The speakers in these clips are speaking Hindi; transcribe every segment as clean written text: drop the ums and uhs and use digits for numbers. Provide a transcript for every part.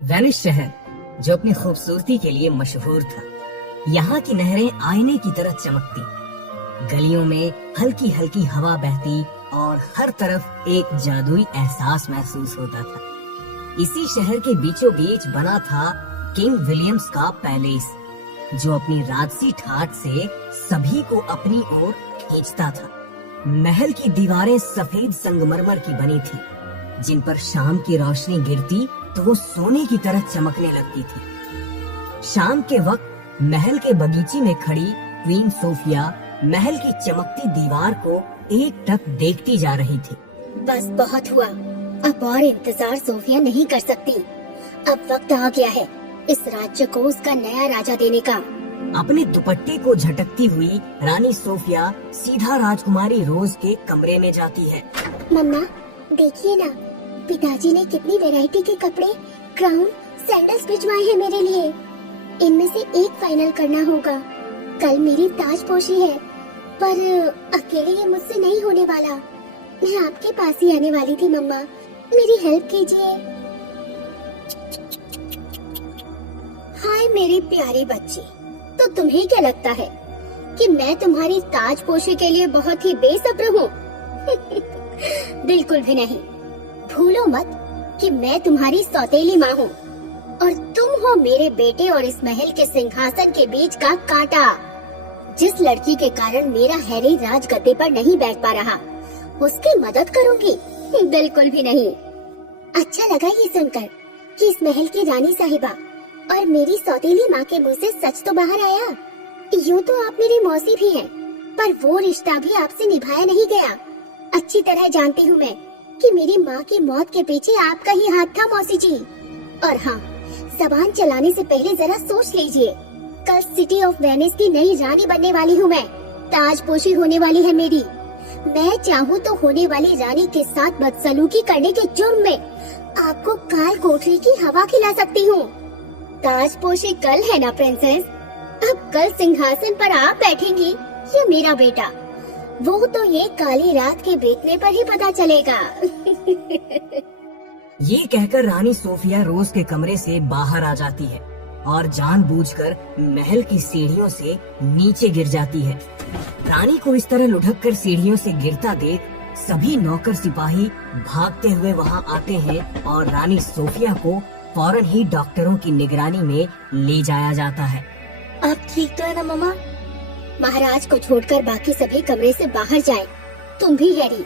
वेनिस शहर जो अपनी खूबसूरती के लिए मशहूर था। यहाँ की नहरें आईने की तरह चमकती, गलियों में हल्की हल्की हवा बहती और हर तरफ एक जादुई एहसास महसूस होता था। इसी शहर के बीचों बीच बना था किंग विलियम्स का पैलेस, जो अपनी राजसी ठाठ से सभी को अपनी ओर खींचता था। महल की दीवारें सफेद संगमरमर की बनी थी, जिन पर शाम की रोशनी गिरती तो वो सोने की तरह चमकने लगती थी। शाम के वक्त महल के बगीचे में खड़ी क्वीन सोफिया महल की चमकती दीवार को एकटक देखती जा रही थी। बस बहुत हुआ, अब और इंतजार सोफिया नहीं कर सकती। अब वक्त आ गया है इस राज्य को उसका नया राजा देने का। अपने दुपट्टे को झटकती हुई रानी सोफिया सीधा राजकुमारी रोज के कमरे में जाती है। मम्मा देखिए ना, पिताजी ने कितनी वैरायटी के कपड़े, क्राउन, सैंडल्स भिजवाए हैं मेरे लिए। इनमें से एक फाइनल करना होगा। कल मेरी ताजपोशी है, पर अकेले ये मुझसे नहीं होने वाला। मैं आपके पास ही आने वाली थी मम्मा, मेरी हेल्प कीजिए। हाय मेरी प्यारी बच्ची, तो तुम्हें क्या लगता है कि मैं तुम्हारी ताजपोशी के लिए बहुत ही बेसब्र हूँ? बिल्कुल भी नहीं। भूलो मत कि मैं तुम्हारी सौतेली माँ हूँ और तुम हो मेरे बेटे और इस महल के सिंहासन के बीच का कांटा। जिस लड़की के कारण मेरा हैरी राजगद्दी पर नहीं बैठ पा रहा, उसकी मदद करूंगी? बिल्कुल भी नहीं। अच्छा लगा ये सुनकर कि इस महल की रानी साहिबा और मेरी सौतेली माँ के मुंह से सच तो बाहर आया। यूँ तो आप मेरी मौसी भी हैं, पर वो रिश्ता भी आपसे निभाया नहीं गया। अच्छी तरह जानती हूँ मैं कि मेरी माँ की मौत के पीछे आपका ही हाथ था मौसी जी। और हाँ, जबान चलाने से पहले जरा सोच लीजिए, कल सिटी ऑफ वेनिस की नई रानी बनने वाली हूँ मैं। ताजपोशी होने वाली है मेरी। मैं चाहूँ तो होने वाली रानी के साथ बदसलूकी करने के जुर्म में आपको काल कोठरी की हवा खिला सकती हूँ। ताजपोशी कल है ना प्रिंसेस? अब कल सिंहासन पर आप बैठेंगी या मेरा बेटा? वो तो ये काली रात के बीतने पर ही पता चलेगा। ये कहकर रानी सोफिया रोज के कमरे से बाहर आ जाती है और जानबूझकर महल की सीढ़ियों से नीचे गिर जाती है। रानी को इस तरह लुढ़क कर सीढ़ियों से गिरता देख सभी नौकर सिपाही भागते हुए वहाँ आते हैं और रानी सोफिया को फौरन ही डॉक्टरों की निगरानी में ले जाया जाता है। आप ठीक तो है ना मम्मा? महाराज को छोड़कर बाकी सभी कमरे से बाहर जाएं। तुम भी हैरी,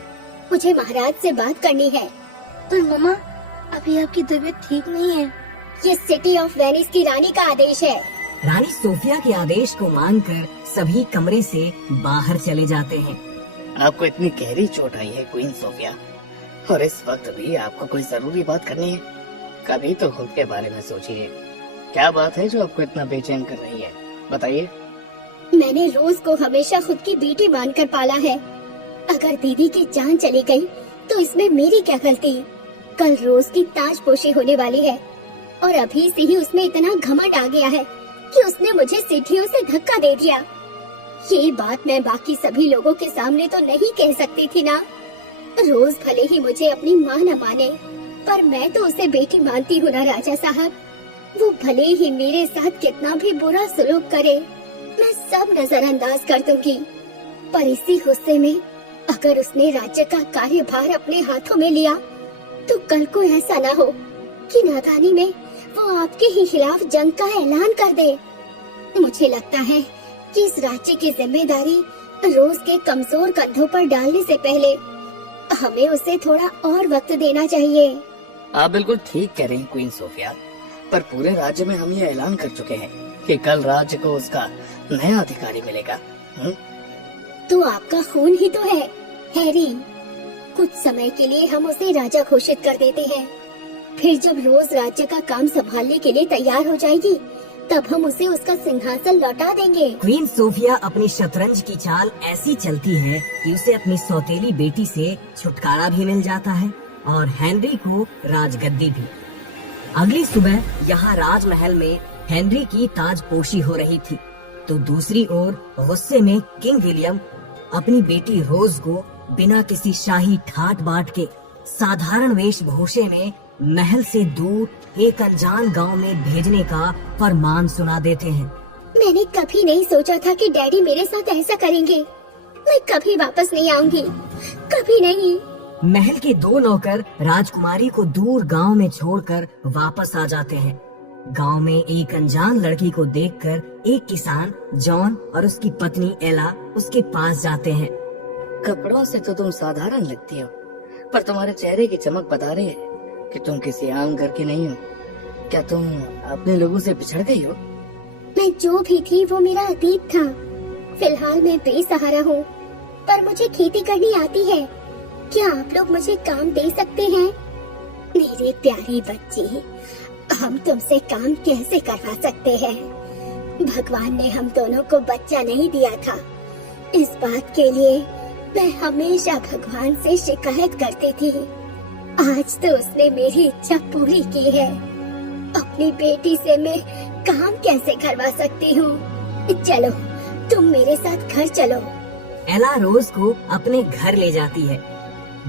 मुझे महाराज से बात करनी है। पर मम्मा, अभी आपकी तबीयत ठीक नहीं है। ये सिटी ऑफ वेनिस की रानी का आदेश है। रानी सोफिया के आदेश को मानकर सभी कमरे से बाहर चले जाते हैं। आपको इतनी गहरी चोट आई है क्वीन सोफिया, और इस वक्त भी आपको कोई जरूरी बात करनी है? कभी तो खुद के बारे में सोचिए। क्या बात है जो आपको इतना बेचैन कर रही है? बताइए। मैंने रोज को हमेशा खुद की बेटी मानकर पाला है। अगर दीदी की जान चली गई तो इसमें मेरी क्या गलती? कल रोज की ताजपोशी होने वाली है और अभी से ही उसमें इतना घमंड आ गया है कि उसने मुझे सीढ़ियों से धक्का दे दिया। ये बात मैं बाकी सभी लोगों के सामने तो नहीं कह सकती थी ना। रोज भले ही मुझे अपनी माँ न माने, पर मैं तो उसे बेटी मानती हूँ ना राजा साहब। वो भले ही मेरे साथ कितना भी बुरा सलूक करे, मैं सब नजरअंदाज कर दूंगी। पर इसी गुस्से में अगर उसने राज्य का कार्यभार अपने हाथों में लिया तो कल को ऐसा ना हो कि नादानी में वो आपके ही खिलाफ जंग का ऐलान कर दे। मुझे लगता है कि इस राज्य की जिम्मेदारी रोज के कमजोर कंधों पर डालने से पहले हमें उसे थोड़ा और वक्त देना चाहिए। आप बिल्कुल ठीक कह रही हैं क्वीन सोफिया, पर पूरे राज्य में हम ये ऐलान कर चुके हैं कि कल राज्य को उसका नया अधिकारी मिलेगा। तो आपका खून ही तो है हैरी। कुछ समय के लिए हम उसे राजा घोषित कर देते हैं, फिर जब रोज राज्य का काम संभालने के लिए तैयार हो जाएगी तब हम उसे उसका सिंहासन लौटा देंगे। क्वीन सोफिया अपनी शतरंज की चाल ऐसी चलती है कि उसे अपनी सौतेली बेटी से छुटकारा भी मिल जाता है और हेनरी को राजगद्दी भी। अगली सुबह यहाँ राजमहल में हेनरी की ताजपोशी हो रही थी, तो दूसरी ओर गुस्से में किंग विलियम अपनी बेटी रोज को बिना किसी शाही ठाट बाट के साधारण वेशभूषे में महल से दूर एक अनजान गांव में भेजने का फरमान सुना देते हैं। मैंने कभी नहीं सोचा था कि डैडी मेरे साथ ऐसा करेंगे। मैं कभी वापस नहीं आऊंगी, कभी नहीं। महल के 2 नौकर राजकुमारी को दूर गांव में छोड़कर वापस आ जाते हैं। गांव में एक अनजान लड़की को देखकर एक किसान जॉन और उसकी पत्नी एला उसके पास जाते हैं। कपड़ों से तो तुम साधारण लगती हो, पर तुम्हारे चेहरे की चमक बता रही है कि तुम किसी आम घर की नहीं हो। क्या तुम अपने लोगों से बिछड़ गई हो? मैं जो भी थी वो मेरा अतीत था। फिलहाल मैं बेसहारा हूँ, पर मुझे खेती करनी आती है। क्या आप लोग मुझे काम दे सकते हैं? मेरे प्यारी बच्ची, हम तुमसे काम कैसे करवा सकते हैं? भगवान ने हम दोनों को बच्चा नहीं दिया था। इस बात के लिए मैं हमेशा भगवान से शिकायत करती थी। आज तो उसने मेरी इच्छा पूरी की है। अपनी बेटी से मैं काम कैसे करवा सकती हूँ? चलो, तुम मेरे साथ घर चलो। एला रोज को अपने घर ले जाती है।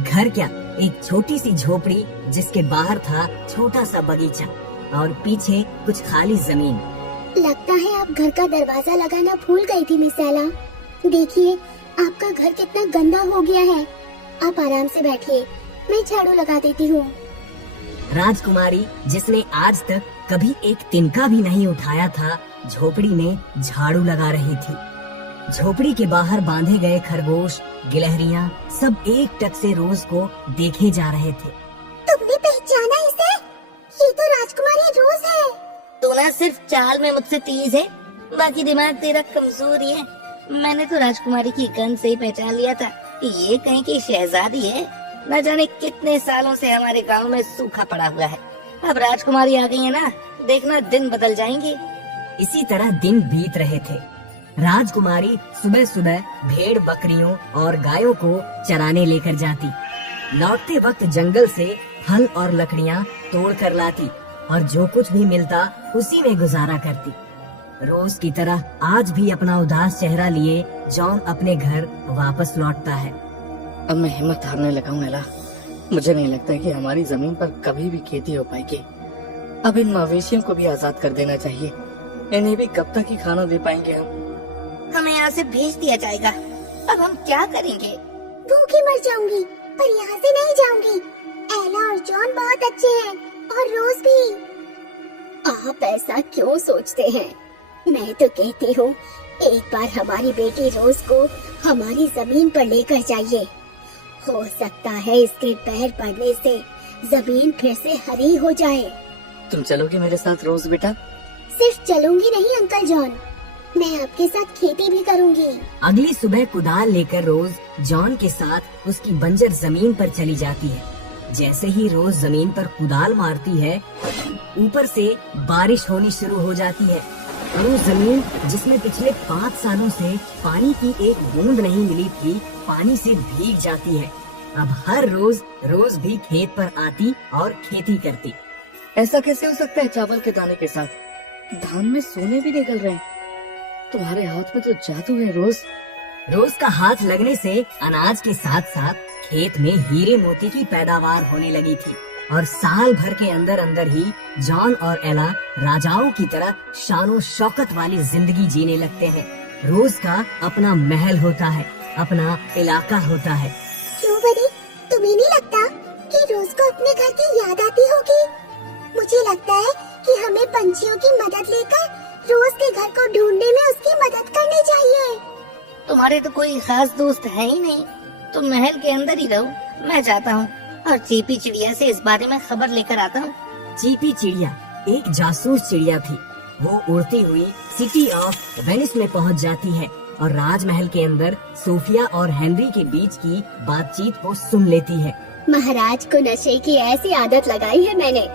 घर क्या, एक छोटी सी झोपड़ी जिसके बाहर था छोटा सा बगीचा और पीछे कुछ खाली जमीन। लगता है आप घर का दरवाजा लगाना भूल गई थी मिस एला। देखिए, आपका घर कितना गंदा हो गया है। आप आराम से बैठिए, मैं झाड़ू लगा देती हूँ। राजकुमारी, जिसने आज तक कभी एक तिनका भी नहीं उठाया था, झोपड़ी में झाड़ू लगा रही थी। झोपड़ी के बाहर बांधे गए खरगोश, गिलहरियाँ सब एक टक से रोज को देखे जा रहे थे। तुमने पहचाना इसे? ये तो राजकुमारी रोज है। तू ना सिर्फ चाल में मुझसे तेज है, बाकी दिमाग तेरा कमजोर ही है। मैंने तो राजकुमारी की गंध से ही पहचान लिया था कि ये कहीं की शहजादी है। न जाने कितने सालों से हमारे गांव में सूखा पड़ा हुआ है। अब राजकुमारी आ गई है ना, देखना दिन बदल जाएंगे। इसी तरह दिन बीत रहे थे। राजकुमारी सुबह सुबह भेड़, बकरियों और गायों को चराने लेकर जाती। लौटते वक्त जंगल से फल और लकड़ियाँ तोड़ कर लाती और जो कुछ भी मिलता उसी में गुजारा करती। रोज की तरह आज भी अपना उदास चेहरा लिए जॉन अपने घर वापस लौटता है। अब मैं हिम्मत हारने लगा हूँ एला। मुझे नहीं लगता कि हमारी जमीन पर कभी भी खेती हो पाएगी। अब इन मवेशियों को भी आजाद कर देना चाहिए। इन्हें भी कब तक ही खाना दे पाएंगे हम? हमें यहाँ से भेज दिया जाएगा। अब हम क्या करेंगे? भूखी मर जाऊंगी, पर यहाँ से नहीं जाऊंगी। एला और जॉन बहुत अच्छे हैं, और रोज भी। आप ऐसा क्यों सोचते हैं? मैं तो कहती हूँ, एक बार हमारी बेटी रोज को हमारी जमीन पर लेकर जाइए। हो सकता है इसके पैर पड़ने से जमीन फिर से हरी हो जाए। तुम चलोगे मेरे साथ रोज बेटा? सिर्फ चलूंगी नहीं अंकल जॉन, मैं आपके साथ खेती भी करूंगी। अगली सुबह कुदाल लेकर रोज जॉन के साथ उसकी बंजर जमीन पर चली जाती है। जैसे ही रोज जमीन पर कुदाल मारती है, ऊपर से बारिश होनी शुरू हो जाती है। वो जमीन जिसमें पिछले 5 सालों से पानी की एक बूंद नहीं मिली थी, पानी से भीग जाती है। अब हर रोज भी खेत पर आती और खेती करती। ऐसा कैसे हो सकता है? चावल के दाने के साथ धान में सोने भी निकल रहे हैं। तुम्हारे हाथ में तो जादू है रोज। रोज का हाथ लगने से अनाज के साथ साथ खेत में हीरे मोती की पैदावार होने लगी थी और साल भर के अंदर अंदर ही जॉन और एला राजाओं की तरह शानो शौकत वाली जिंदगी जीने लगते हैं। रोज का अपना महल होता है, अपना इलाका होता है। क्यों बनी, तुम्हें नहीं लगता कि रोज को अपने घर की याद आती होगी? मुझे लगता है कि हमें पंछियों की मदद लेकर रोज के घर को ढूंढने में उसकी मदद करनी चाहिए। तुम्हारे तो कोई खास दोस्त है ही नहीं, तुम महल के अंदर ही रहो। मैं जाता हूँ और चीपी चिड़िया से इस बारे में खबर लेकर आता हूँ। चीपी चिड़िया एक जासूस चिड़िया थी। वो उड़ती हुई सिटी ऑफ वेनिस में पहुंच जाती है और राजमहल के अंदर सोफिया और हेनरी के बीच की बातचीत को सुन लेती है। महाराज को नशे की ऐसी आदत लगाई है मैंने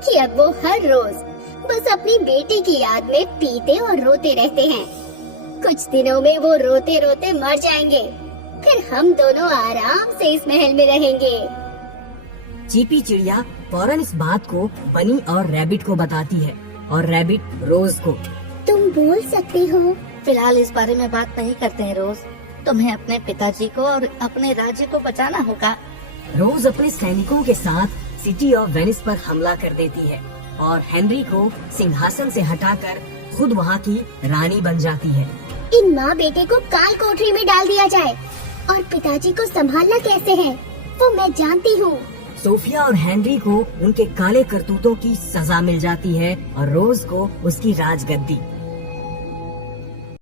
कि अब वो हर रोज बस अपनी बेटी की याद में पीते और रोते रहते हैं। कुछ दिनों में वो रोते रोते मर जाएंगे, फिर हम दोनों आराम से इस महल में रहेंगे। चीपी चिड़िया फौरन इस बात को बनी और रैबिट को बताती है और रैबिट रोज को। तुम बोल सकती हो। फिलहाल इस बारे में बात नहीं करते हैं रोज। तुम्हें अपने पिताजी को और अपने राज्य को बचाना होगा। रोज अपने सैनिकों के साथ सिटी ऑफ वेनिस पर हमला कर देती है और हेनरी को सिंहासन से हटाकर खुद वहाँ की रानी बन जाती है। इन माँ बेटे को काल कोठरी में डाल दिया जाए और पिताजी को संभालना कैसे है वो मैं जानती हूँ। सोफिया और हेनरी को उनके काले करतूतों की सजा मिल जाती है और रोज को उसकी राजगद्दी।